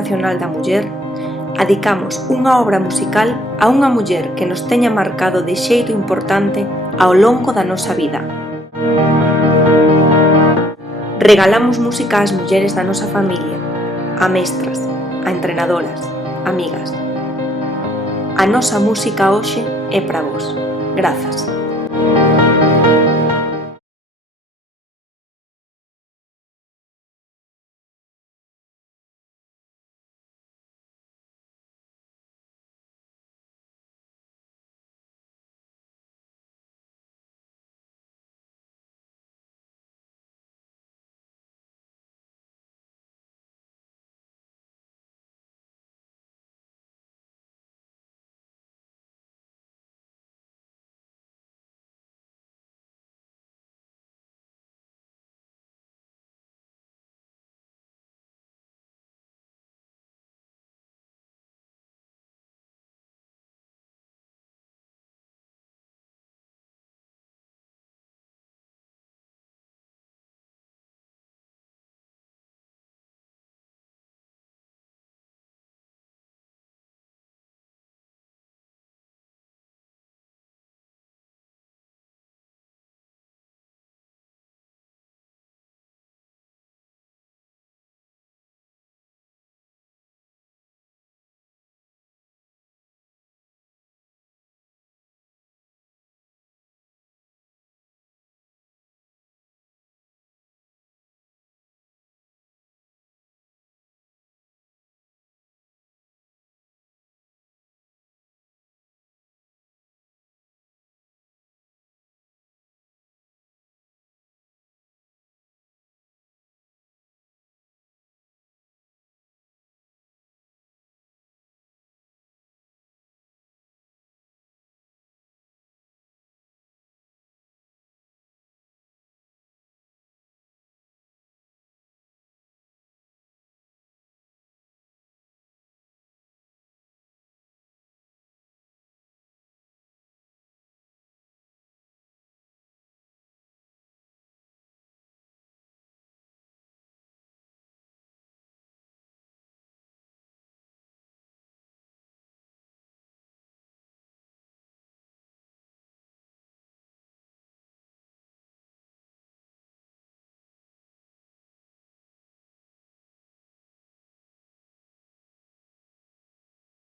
Internacional da Muller, adicamos unha obra musical a unha muller que nos teña marcado de xeito importante ao longo da nosa vida. Regalamos música ás mulleres da nosa familia, a mestras, a entrenadoras, amigas. A nosa música hoxe é para vos. Grazas.